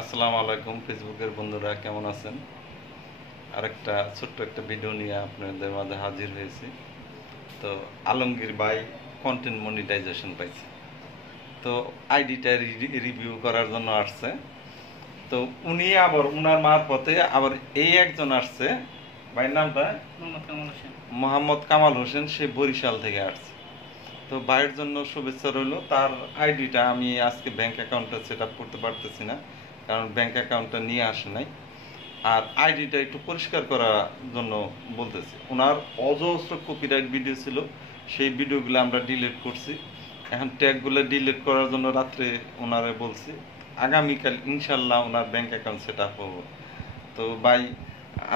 আসসালামু আলাইকুম ফেসবুকের বন্ধুরা, কেমন আছেন? আরেকটা ছোট্ট একটা ভিডিও নিয়ে আপনাদের মাঝে হাজির হয়েছি। তো আলমগীর ভাই কন্টেন্ট মনিটাইজেশন পাইছে, তো আইডিটা রিভিউ করার জন্য আসছে। তো উনি আবার উনার মারফতে আবার এই একজন আসছে, ভাইয়ের নামটা মোহাম্মদ কামাল হোসেন, সে বরিশাল থেকে আসছে। তো ভাইয়ের জন্য শুভেচ্ছা রইল। তার আইডিটা আমি আজকে ব্যাংক অ্যাকাউন্টটা সেট আপ করতে পারতেছি না, কারণ ব্যাংক অ্যাকাউন্টটা নিয়ে আসে নাই। আর আইডিটা একটু পরিষ্কার করার জন্য বলতেছি। ওনার অজস্র কপিরাইট ভিডিও ছিল, সেই ভিডিওগুলো আমরা ডিলিট করছি। এখন ট্যাগগুলো ডিলিট করার জন্য রাত্রে ওনারে বলছি, আগামীকাল ইনশাল্লাহ ওনার ব্যাংক অ্যাকাউন্ট সেট আপ হবো। তো ভাই,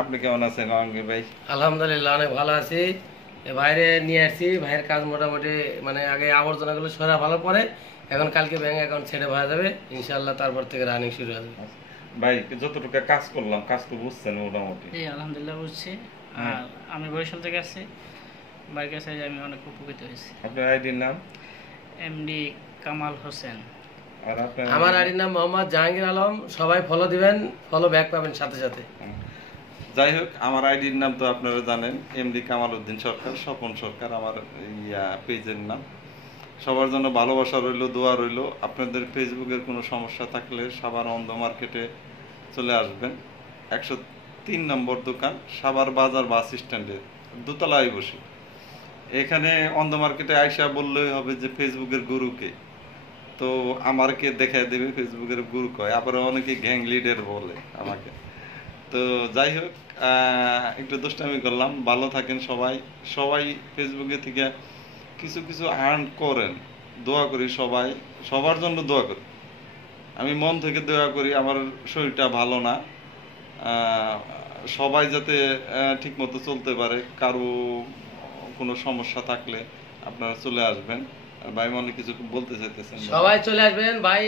আপনি কেমন আছেন আলমগীর ভাই? আলহামদুলিল্লাহ, অনেক ভালো আছি। বাইরে নিয়ে আসছি, ভাইয়ের কাজ মোটামুটি মানে আগে আবর্জনাগুলো সরা ভালো পরে, এখন কালকে ব্যাংক অ্যাকাউন্ট ছেড়ে হয়ে যাবে ইনশাল্লাহ, তারপর থেকে রানিং শুরু হবে। ভাই, যতটুকু কাজ করলাম, কাজ তো বুঝছেন মোটামুটি? জি আলহামদুলিল্লাহ বুঝছি। আর আমি বরিশাল থেকে আসছি, বাড়ির কাছে আমি অনেক উপকৃত হয়েছি। আপনার আইডির নাম? এমডি কামাল হোসেন। আর আপনার? আমার আইডির নাম মোহাম্মদ জাহাঙ্গীর আলম। সবাই ফলো দিবেন, ফলো ব্যাক পাবেন সাথে সাথে। যাই হোক, আমার আইডির নাম তো আপনারা জানেন, এমডি কামাল উদ্দিন সরকার, স্বপন সরকার আমার পেজের নাম। সবার জন্য ভালোবাসা রইল, দোয়া রইল। আপনাদের ফেসবুকের কোনো সমস্যা থাকলে সাভার অন্ধ মার্কেটে চলে আসবেন। 103 নম্বর দোকান, সাভার বাজার বাস স্ট্যান্ডে দোতলায় বসে। এখানে অন্ধ মার্কেটে আইসা বললেই হবে যে ফেসবুকের গুরুকে, তো আমাকে দেখায় দেবে ফেসবুকের গুরু কয়। আবার অনেকে গ্যাং লিডার বলে আমাকে। তো যাই হোক, একটু দুষ্টামি করলাম। ভালো থাকেন সবাই। সবাই ফেসবুকে থেকে কিছু কিছু আর্ন করেন, দোয়া করি সবাই, সবার জন্য দোয়া করি। আমি মন থেকে দোয়া করি, আমার শরীরটা ভালো না, সবাই যাতে ঠিক মতো চলতে পারে। কারো কোনো সমস্যা থাকলে আপনারা চলে আসবেন। আর ভাই মনে কিছু বলতে চাইতেছেন? সবাই চলে আসবেন ভাই,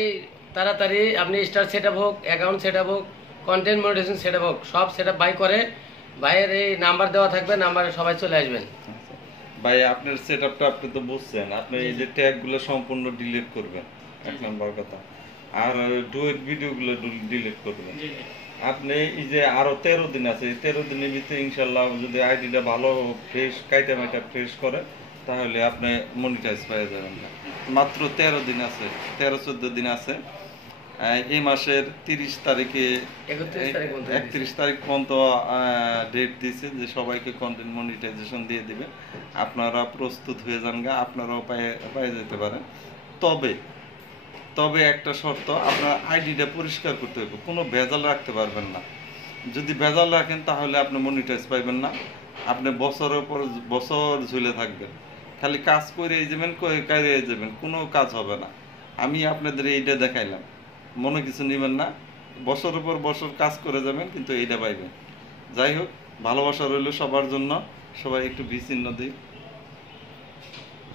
তাড়াতাড়ি। আপনি স্টার সেট আপ হোক, অ্যাকাউন্ট সেট আপ হোক, কন্টেন্ট মনিটাইজেশন সেট আপ হোক, সব সেট আপ ভাই করে। ভাইয়ের এই নাম্বার দেওয়া থাকবে, নাম্বারে সবাই চলে আসবেন। ভাই, আপনার সেটআপটা আপনি তো বুঝছেন। আপনি এই যে ট্যাগগুলো সম্পূর্ণ ডিলিট করবেন, এক নম্বর কথা। আর ডুয়েট ভিডিওগুলো ডিলিট করবেন। আপনি এই যে আরো 13 দিন আছে, এই 13 দিনের ভিতরে ইনশাল্লাহ যদি আইডিটা ভালো ফ্রেশ কাইটা মাইটা ফ্রেশ করে, তাহলে আপনি মনিটাইজ পেয়ে যাবেন। মাত্র 13 দিন আছে, 13-14 দিন আছে। এই মাসের 30 তারিখে 31 তারিখ পর্যন্ত ডেট দিয়েছে যে সবাইকে কন্টেন্ট মনিটাইজেশন দিয়ে দিবে। আপনারা প্রস্তুত হয়ে যান গা, আপনারাও পায়ে যেতে পারেন। তবে তবে একটা শর্ত, আপনার আইডিটা পরিষ্কার করতে হবে, কোনো ভেজাল রাখতে পারবেন না। যদি ভেজাল রাখেন তাহলে আপনি মনিটাইজ পাইবেন না। আপনি বছরের পর বছর ঝুলে থাকবেন, খালি কাজ করে যাবেন, করে যাবেন, কোনো কাজ হবে না। আমি আপনাদের এইটা দেখাইলাম, মনে কিছু নেবেন না। বছরের পর বছর কাজ করে যাবেন, কিন্তু এইটা পাইবেন। যাই হোক, ভালোবাসা রইল সবার জন্য। সবাই একটু বিচ্ছিন্ন দিই।